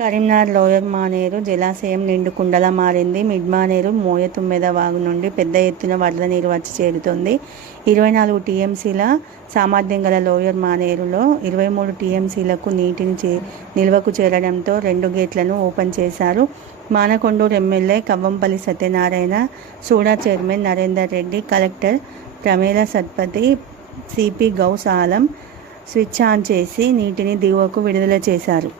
Karimnagar lower Maneru జలాశయం నిండు కుండలా మారింది. మిడ్ మానేరు మోయ తుమ్మెద వాగు నుండి పెద్ద ఎత్తున వరద నీరు వచ్చి చేరుతుంది. ఇరవై నాలుగు టీఎంసీల సామర్థ్యం గల లోయర్ మానేరులో ఇరవై మూడు టీఎంసీలకు నీటిని చే నిల్వకు చేరడంతో రెండు గేట్లను ఓపెన్ చేశారు. Manakondur MLA Kavvampalli Satyanarayana SUDA chairman Narender Reddy collector Pamela Satpathy CP Gaus Alam switch on చేసి నీటిని దిగువకు విడుదల చేశారు.